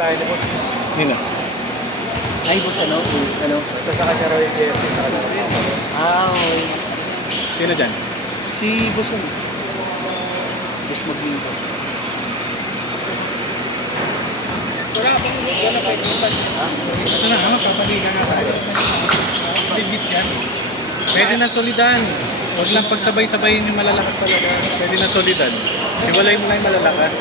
tayo ni boss. Nino. Ay, boss, ano? Basta sa kanya raw yung KFC sa kanya. Okay. Sino dyan? Si boss, ano? Boss Maglingko. Wala bang gano'n kayo naman? Ito na, papaligan nga tayo. Legit yan. Pwede na solidan. Huwag lang pagsabay-sabayin yung malalakas talaga. Pwede na solidan. Siwalay mo lang yung malalakas.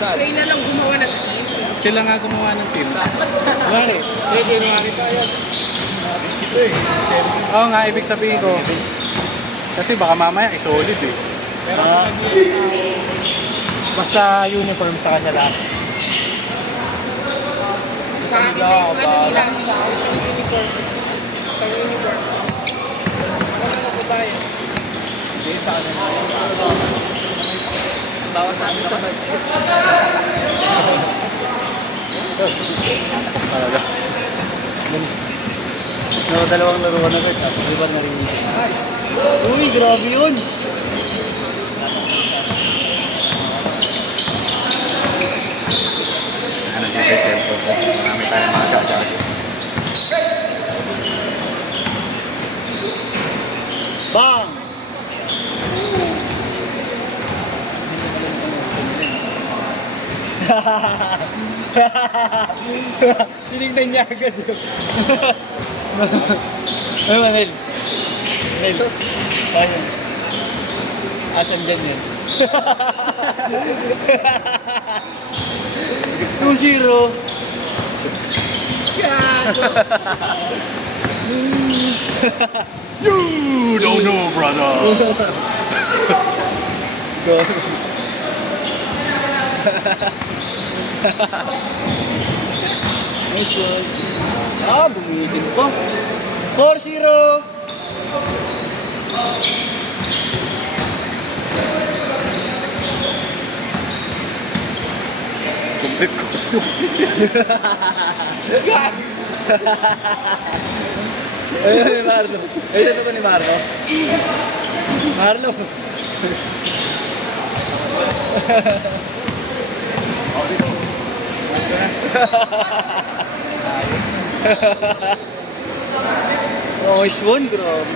Kayo na lang gumawa ng team. Sila nga gumawa ng team. Mari, pwede mo nga kita yan. Ito eh. Oo nga, ibig sabihin ko. Kasi baka mamaya isolid eh. Pero basta uniform sa kanya lahat. Sa akin yung ano nila, isang uniform. Isang uniform. Ano na po tayo? Hindi, sa akin. Bawas namin sa budget. Talaga. No, dalawang laruan na rin. Tapos iba na rin. Uy, grabe yun. Ano dito yung cellphone ko? Marami tayong mga gagawin. Bang! Sinignan niya agad yun. Ano ba, Nel? Nel, tayo. Asan dyan yun? 2-0. You don't know, brother! Go. Nice one. Ah, bumigil pa. 4-0. Complete costume. Ayun ni Marlo. Ayun ito ni Marlo. Marlo. Oh, nice one, grabe.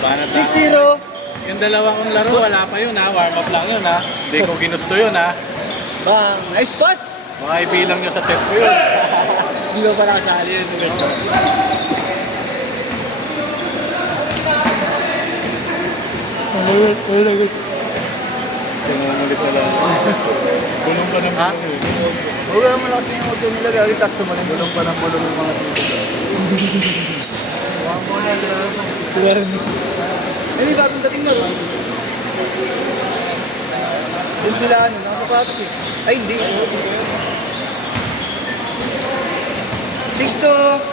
Paano 6-0. Yung dalawang kong laro, wala pa yun ha. Warm up lang yun ha. Hindi ko ginusto yun ha. Bang, nice pass. Mga ibilang nyo sa set ko yun. Hindi ko pa nakasali yun. Sinungulit wala. Bulong pa ng Ha? bulong eh. Huwag naman malakas na yung auto nila. Gagi taas tumalang bulong pa ng bulong yung mga tito. Huwag mo na, grabe. Hindi, bagong dating na rin. Yung pila ano, nakasapatos eh. Ay, hindi. 6-2.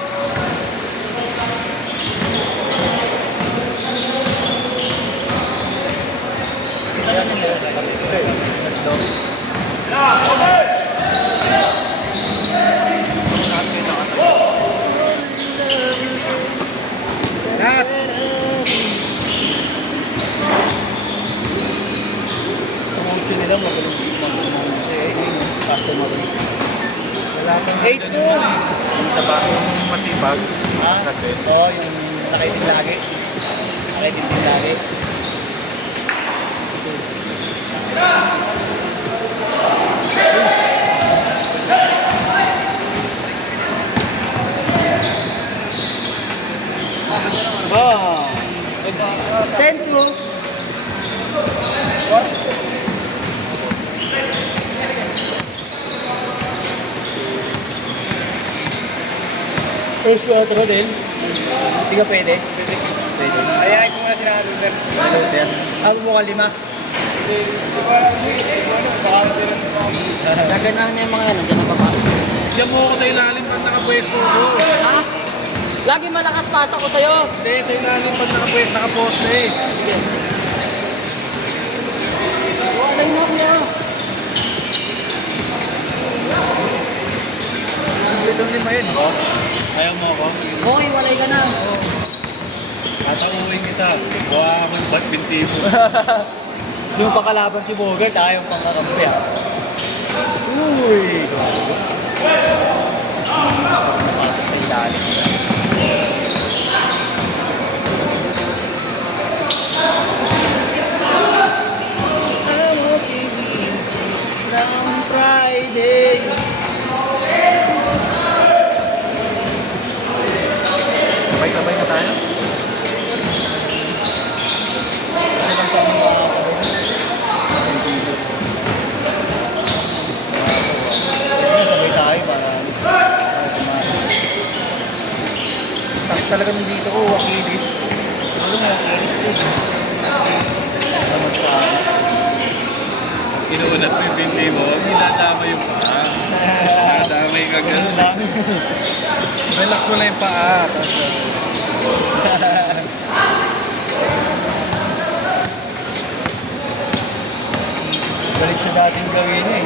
Lahat! Tumungkin nila, magaling siya eh. Customer rin. Wala pang 8-2. yung sa bakong matibag. Ah, Kasi, oo, yung nakaitim lagi. Nakaitim din lagi. Wow! 10-2. First quarter din. Hindi ka pwede? Pwede. Kaya ito nga sinabi ko. Ako mo ka 5. Naganahan niya yung mga yan. Nandiyan na pa. Diyan mo ako sa ilalim pag nakapwesto ko. Ha? Lagi malakas pasa ko sa'yo. Hindi, sa ilalim pag nakapwesto, nakaposte eh. Sige. Walay na niya. Itong 5 yun, oh. Ayaw mo ako? Okay, walay ka na. Tatauhin kita. Buha man ba't binti mo? Yung pakalaban si Bogart, ayaw pang kakampi ah. Uy! talaga nung dito ko, Achilles. Ano mo, Achilles din. Naman sa Inuunat mo yung bindi mo, nilatama yung paa. Nadamay ka gano'n. Relax mo lang yung paa. Tapos, balik sa dating gawin niya eh.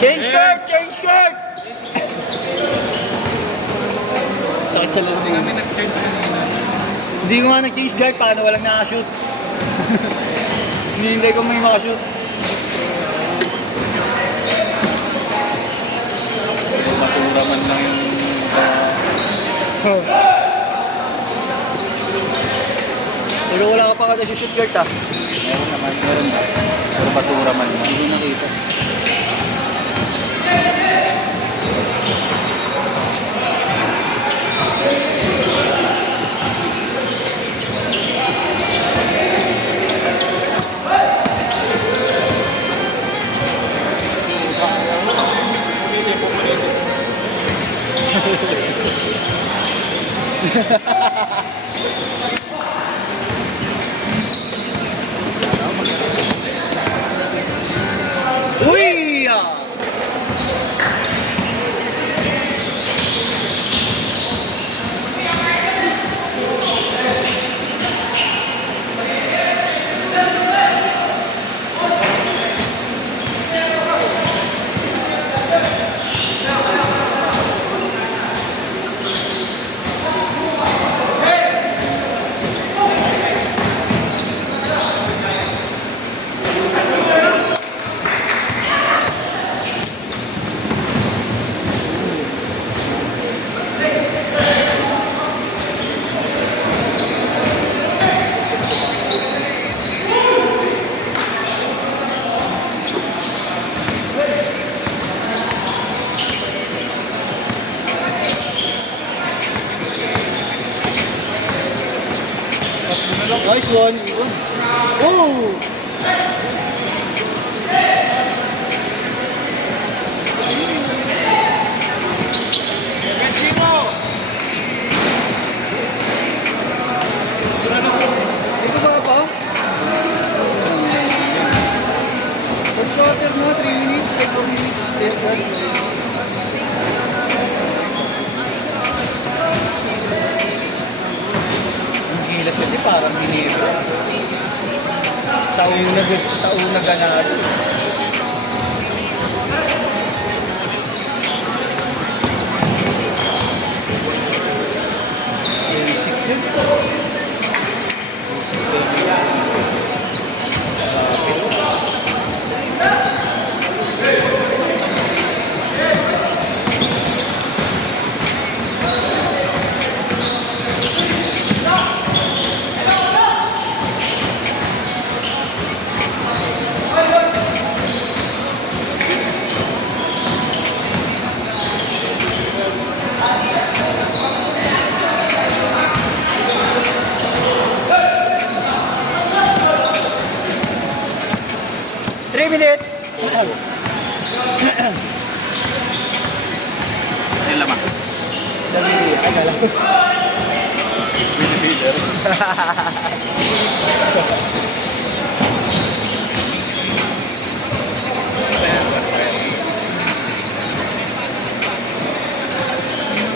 Change shirt! Change shirt! Sakit sa loob hindi kami nag-change kanina. Hindi ko nga nag-change shirt, paano walang nakashoot? Hinihintay ko may makashoot. Basura man lang yung... Pero wala ka pa kada shoot shirt ah. Meron naman, meron na. Pero basura man lang. Hindi nakita. Uy! Nice one. Oh! Ito ba pa? Pag-quarter mo, 3 minutes, 4 minutes, test run. Ang gilas kasi parang minira. Sa una ganado. Basic din. Basic din. Three minutes. Yung lamang. Nabili. Ay, kala ko. Winnie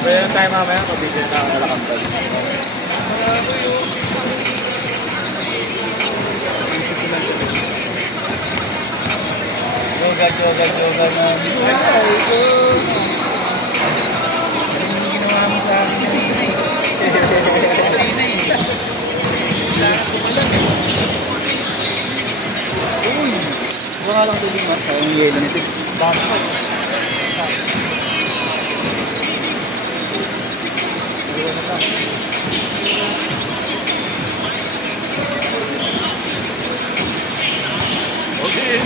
Meron tayo mamaya kung busy na nalakantag. Yoga na. Ay, ko. Anong ginawa mo sa akin kanina eh? Kanina eh. Lahat ko alam eh. Uy! Huwag nga lang tubig mo. Sa yung yelo nito. Bakit ko? Okay.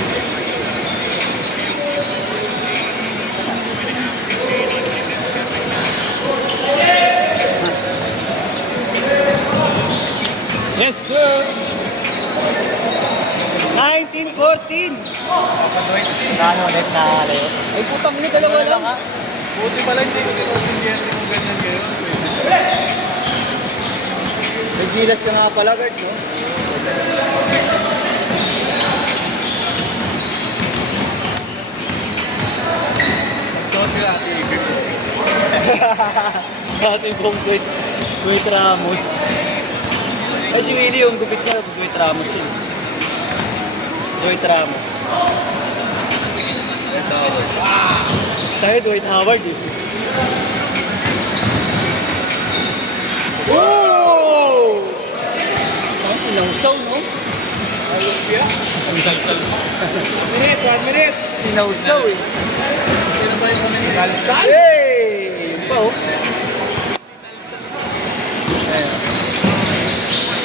Yes, sir! 1914! Kano ulit na Leo? Ay putang ina, dalawa lang ha? Buti pala hindi ko kinontindihan yung ganyan ngayon. May gilas ka nga pala, Gert, no? Suot sila ate Igor. Dati kong Kuwait Ramos. Ay, si Willie, yung gupit niya, Kuwait Ramos yun. Kuwait Ramos. Tayo, Dwight Howard eh. Oh! Ang sinawsaw, no? Ang salsal mo. 1 minute. Sinawsaw eh. Sino ba yung mga Kalsal! Hey! Yun pa oh. Ayan.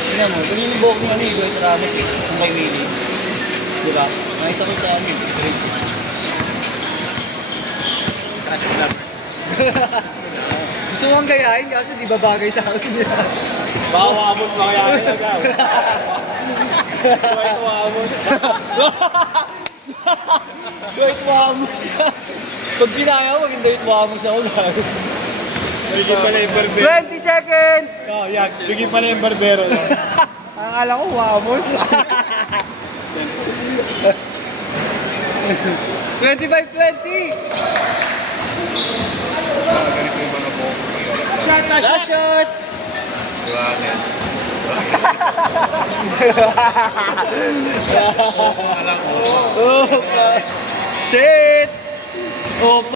Tingnan mo, ganyan yung buhok ni ano eh, Dwight Ramos eh. Kung kay Willie. Diba? Nakita ko sa ano eh, Grace eh. Gusto ko ang gayahin kasi di ba bagay sa akin. Baka wamos makayakin agad. Dwight Wamos. Dwight Wamos. Pag ginaya ko, maging Dwight Wamos ako. Bigyan pala yung barbero. 20 seconds! Oh, yan. Bigyan pala yung barbero. Ang alam ko, Wamos. 25-20! Last shot! Alam ko. Oh, shit! Oh,